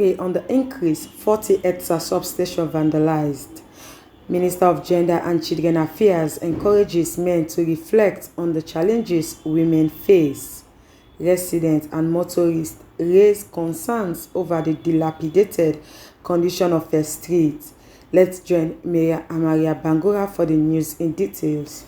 angry on the increase, 40 ETSA substation vandalized. Minister of Gender and Children Affairs encourages men to reflect on the challenges women face. Residents and motorists raise concerns over the dilapidated condition of their streets. Let's join Mayor Amaria Bangura for the news in details.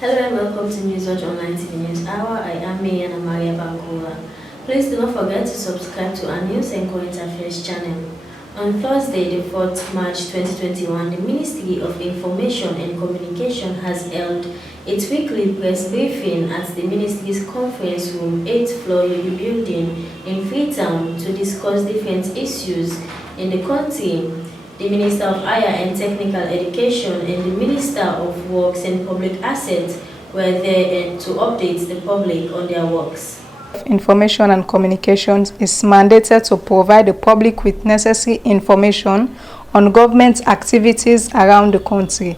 Hello and welcome to Newswatch Online TV News Hour. I am Mayor Amaria Bangura. Please do not forget to subscribe to our News and Current Affairs channel. On Thursday, the 4th March 2021, the Ministry of Information and Communication has held its weekly press briefing at the Ministry's conference room, 8th floor Lobby building in Freetown to discuss different issues in the country. The Minister of Higher and Technical Education and the Minister of Works and Public Assets were there to update the public on their works. Information and Communications is mandated to provide the public with necessary information on government activities around the country.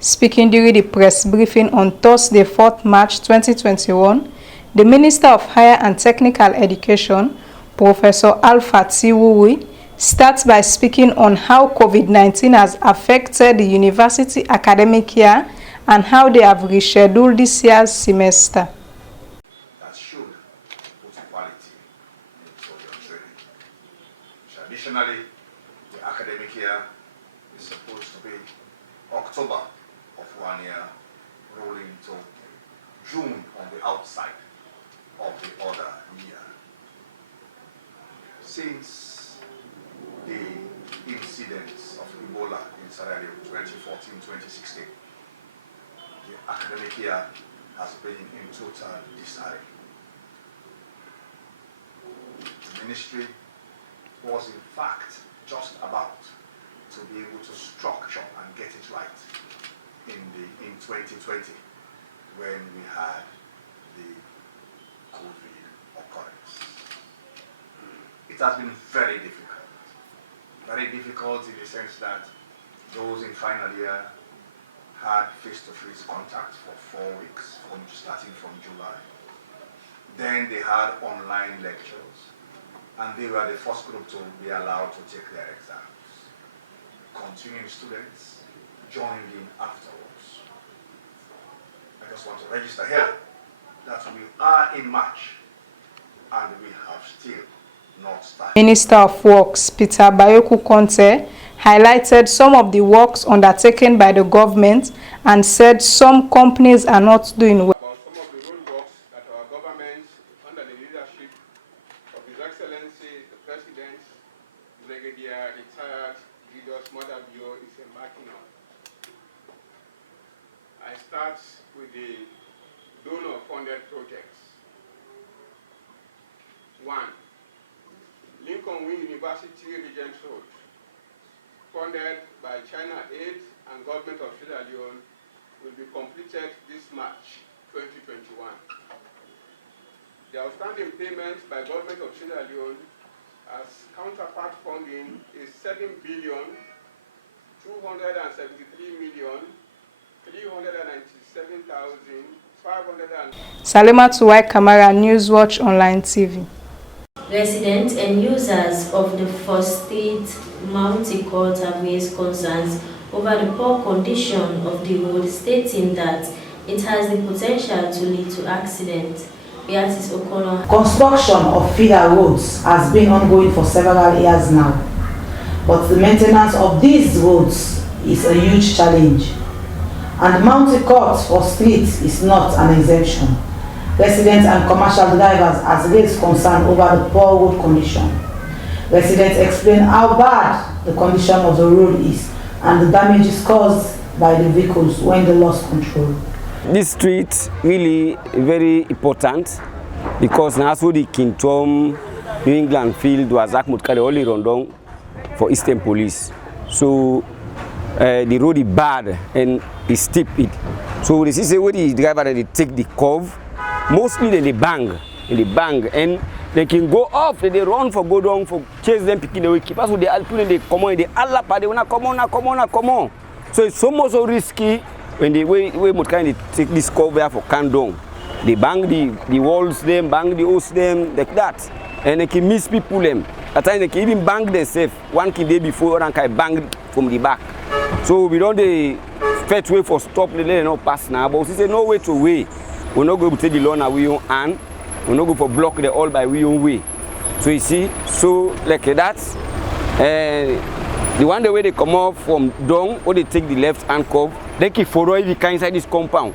Speaking during the press briefing on Thursday, 4th March 2021, the Minister of Higher and Technical Education, Professor Alpha Tiwui, starts by speaking on how COVID-19 has affected the university academic year and how they have rescheduled this year's semester. Traditionally, the academic year is supposed to be October of 1 year, rolling to June on the outside of the other year. Since the incidents of Ebola in Sierra Leone 2014-2016, the academic year has been in total disarray. The ministry was in fact just about to be able to structure and get it right in 2020 when we had the COVID occurrence. It has been very difficult in the sense that those in final year had face-to-face contact for 4 weeks starting from July. Then they had online lectures, and they were the first group to be allowed to take their exams. Continuing students joined in afterwards. I just want to register here that we are in March and we have still not started. Minister of Works, Peter Bayoku Conte, highlighted some of the works undertaken by the government and said some companies are not doing well. I start with the donor-funded projects. 1. Lincoln Wing University Regent Road, funded by China Aid and Government of Sierra Leone, will be completed this March 2021. The outstanding payments by Government of Sierra Leone as counterpart funding is 7,273,397,500. Salima Tuwai Kamara, Newswatch Online TV. Residents and users of the First State Mountain Court have raised concerns over the poor condition of the road, stating that it has the potential to lead to accidents. Beatrice O'Connor. Construction of feeder roads has been ongoing for several years now, but the maintenance of these roads is a huge challenge, and Mountain Court for streets is not an exemption. Residents and commercial drivers have raised concern over the poor road condition. Residents explain how bad the condition of the road is and the damages caused by the vehicles when they lost control. This street really very important because now the Kingdom New England field was Akmutkale only rundong for Eastern Police. So the road is bad and it's steep. So this is where the driver they take the curve, mostly they bang and they can go off, they run for go down for chase them picking the way keepers with the alpine they come on, they all up, they wanna come on. So it's so much so risky. When they take this cover for Kandong, they bang the walls them, bang the house them like that, and they can miss people them. at times they can even bang themselves. One kid day before, one can bang from the back. So we don't the first way for stop the lane not pass now. But we say no way to way. We're not going to take the law now we own hand. We're not going to block the all by we own way. So you see, so like that, the one the way they come up from down or they take the left hand curve, they keep follow the car inside this compound.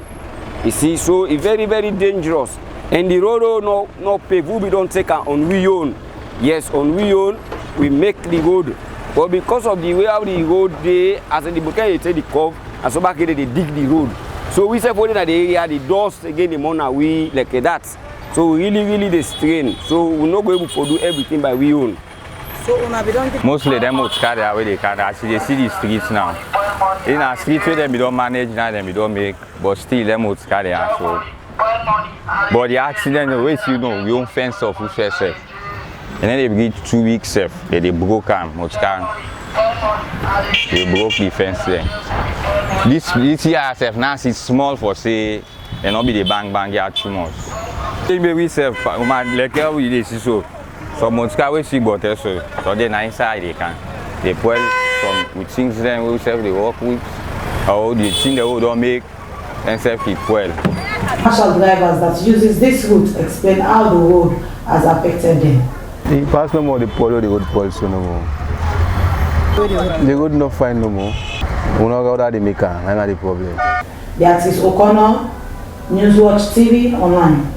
You see, so it's very, very dangerous. And the road no pave, we don't take on we own. Yes, on we own, we make the road. But because of the way how the road they, as the book they take the curve, and so back here they dig the road. So we say for that the area, the doors again the money we like that. So we really the strain. So we're not going to do everything by we own. Mostly them would carry away they carry. Actually, they see the streets now. In a street where them we don't manage now, them we don't make, but still them would carry out. So, but the accident, the way you know, we don't fence off who first. And then they begin 2 weeks safe. They broke them, they broke the fence there. This year safe now it's small for say, and not be the bang here too much. We safe, like how we did so. So much we see but so then inside they can. They pull some with things then we self they work with. Or the thing they don't make and self keep well. Commercial drivers that uses this route explain how the road has affected them. The pass no more the polo, the road pulse no more. The road not fine no more. We not go that the maker, that's not the problem. The artist O'Connor, Newswatch TV online.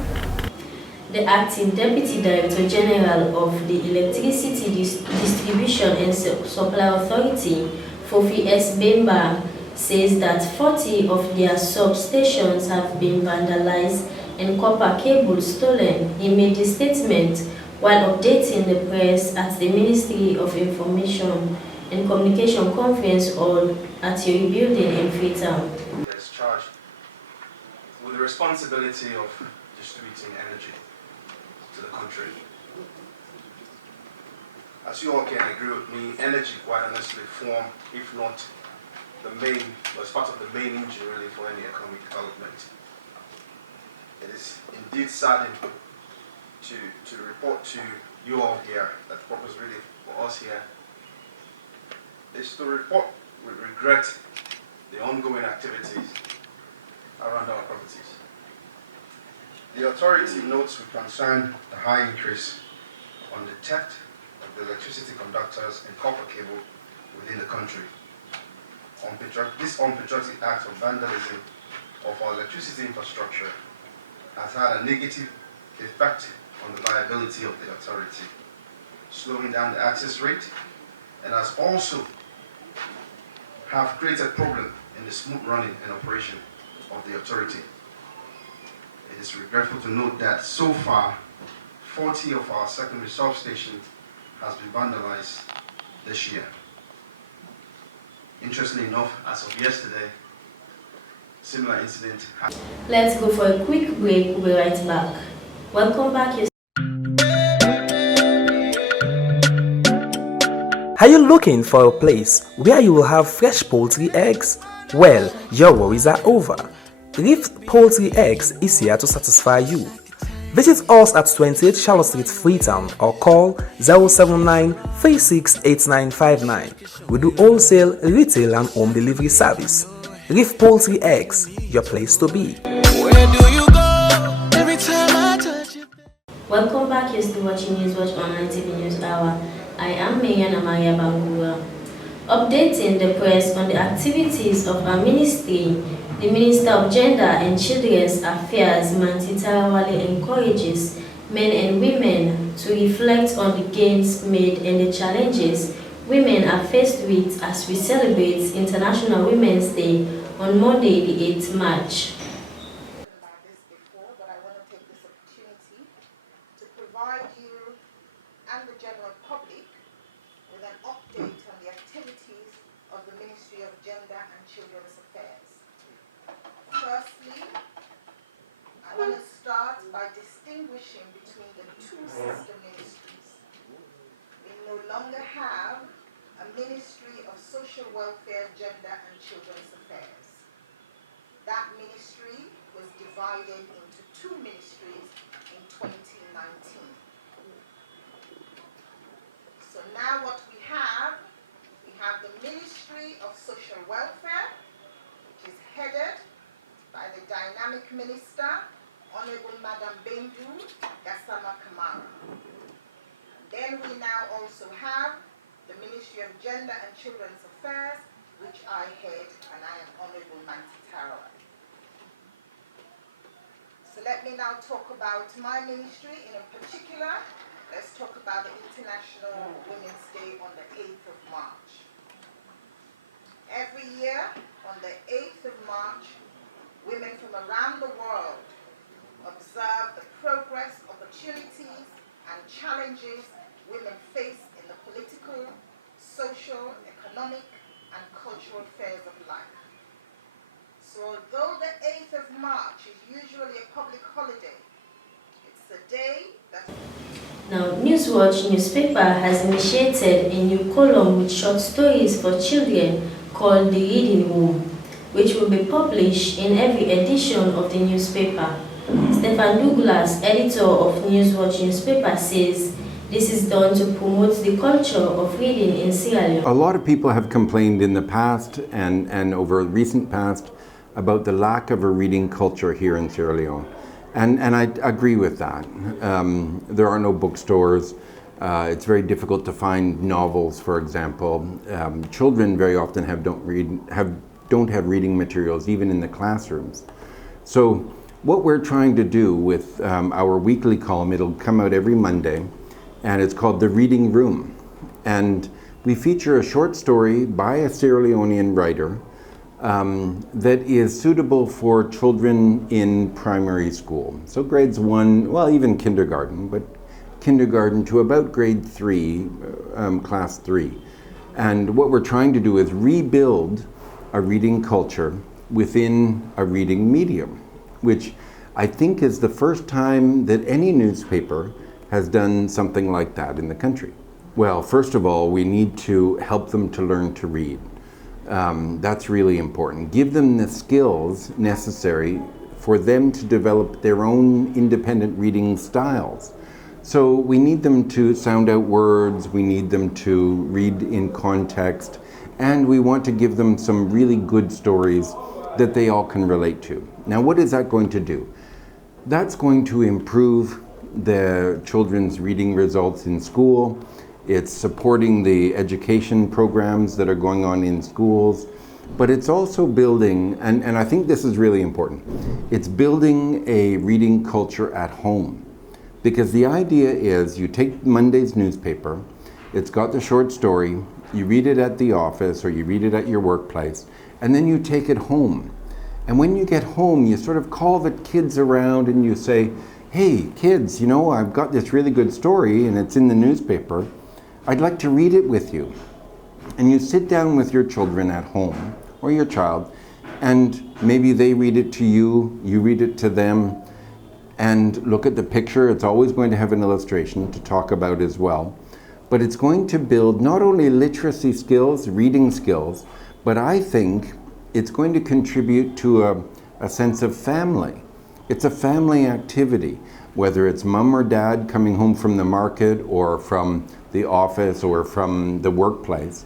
The acting Deputy Director General of the Electricity Distribution and Supply Authority, Fofi S. Bemba, says that 40 of their substations have been vandalized and copper cables stolen. He made the statement while updating the press at the Ministry of Information and Communication Conference Hall at your building in Freetown. Is charged with the responsibility of distributing energy to the country. As you all can agree with me, energy quite honestly form, if not the main, was part of the main engine really for any economic development. It is indeed saddening to report to you all here that the purpose really for us here is to report with regret the ongoing activities around our properties. The authority notes with concern the high increase on the theft of the electricity conductors and copper cable within the country. This unpatriotic act of vandalism of our electricity infrastructure has had a negative effect on the viability of the authority, slowing down the access rate, and has also have created a problem in the smooth running and operation of the authority. It is regretful to note that so far, 40 of our secondary substations has been vandalized this year. Interestingly enough, as of yesterday, similar incident happened. Let's go for a quick break. We'll be right back. Welcome back. Are you looking for a place where you will have fresh poultry eggs? Well, your worries are over. Reef Poultry Eggs is here to satisfy you. Visit us at 28 Charlotte Street, Freetown, or call 079 368959. We do wholesale, retail, and home delivery service. Reef Poultry Eggs, your place to be. Where do you go every time I touch you? Welcome back. You're still watching Newswatch Online TV News Hour. I am Megan Amaria Bangura. Updating the press on the activities of our ministry, the Minister of Gender and Children's Affairs, Manti Tarawale, encourages men and women to reflect on the gains made and the challenges women are faced with as we celebrate International Women's Day on Monday, the 8th March. But I want to take this opportunity to provide you and the general public with an update on the activities of the Ministry of Gender and Children's Affairs. Firstly, I want to start by distinguishing between the two sister ministries. We no longer have a Ministry of Social Welfare, Gender and Children's Affairs. That ministry was divided into two ministries in 2019. now what we have the Ministry of Social Welfare, which is headed by the dynamic minister, Honorable Madam Bendu Gassama Kamara. Then we now also have the Ministry of Gender and Children's Affairs, which I head, and I am Honorable Manti Tarawa. So let me now talk about my ministry, and in particular, let's talk about the International Women's Day on the 8th of March. Every year, on the 8th of March, women from around the world observe the progress, opportunities, and challenges women face in the political, social, economic, and cultural affairs of life. So although the 8th of March is usually a public holiday, it's a day that... Now, Newswatch newspaper has initiated a new column with short stories for children called The Reading Room, which will be published in every edition of the newspaper. Stefan Douglas, editor of Newswatch newspaper, says this is done to promote the culture of reading in Sierra Leone. A lot of people have complained in the past and over recent past about the lack of a reading culture here in Sierra Leone. And I agree with that. There are no bookstores. It's very difficult to find novels, for example. Children very often don't have reading materials, even in the classrooms. So what we're trying to do with our weekly column, it'll come out every Monday, and it's called The Reading Room. And we feature a short story by a Sierra Leonean writer that is suitable for children in primary school. So grades 1, well, even kindergarten, but kindergarten to about grade 3, class 3. And what we're trying to do is rebuild a reading culture within a reading medium, which I think is the first time that any newspaper has done something like that in the country. Well, first of all, we need to help them to learn to read. That's really important. Give them the skills necessary for them to develop their own independent reading styles. So we need them to sound out words, we need them to read in context, and we want to give them some really good stories that they all can relate to. Now, what is that going to do? That's going to improve the children's reading results in school. It's supporting the education programs that are going on in schools, but it's also building, and I think this is really important, it's building a reading culture at home. Because the idea is you take Monday's newspaper, it's got the short story, you read it at the office or you read it at your workplace, and then you take it home. And when you get home, you sort of call the kids around and you say, hey kids, you know, I've got this really good story and it's in the newspaper. I'd like to read it with you. And you sit down with your children at home, or your child, and maybe they read it to you, you read it to them, and look at the picture. It's always going to have an illustration to talk about as well. But it's going to build not only literacy skills, reading skills, but I think it's going to contribute to a sense of family. It's a family activity, whether it's mom or dad coming home from the market or from the office or from the workplace.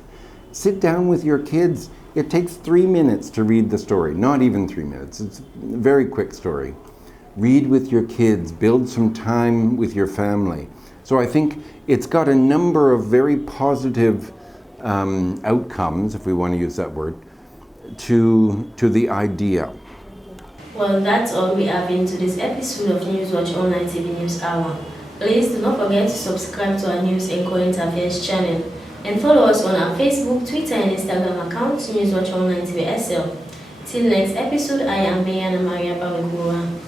Sit down with your kids. It takes 3 minutes to read the story, not even 3 minutes. It's a very quick story. Read with your kids, build some time with your family. So I think it's got a number of very positive outcomes, if we want to use that word, to the idea. Well, that's all we have in today's episode of Newswatch Online TV News Hour. Please do not forget to subscribe to our news and current affairs channel and follow us on our Facebook, Twitter and Instagram account, Newswatch Online TV SL. Till next episode, I am Mayana Maria Bamigura.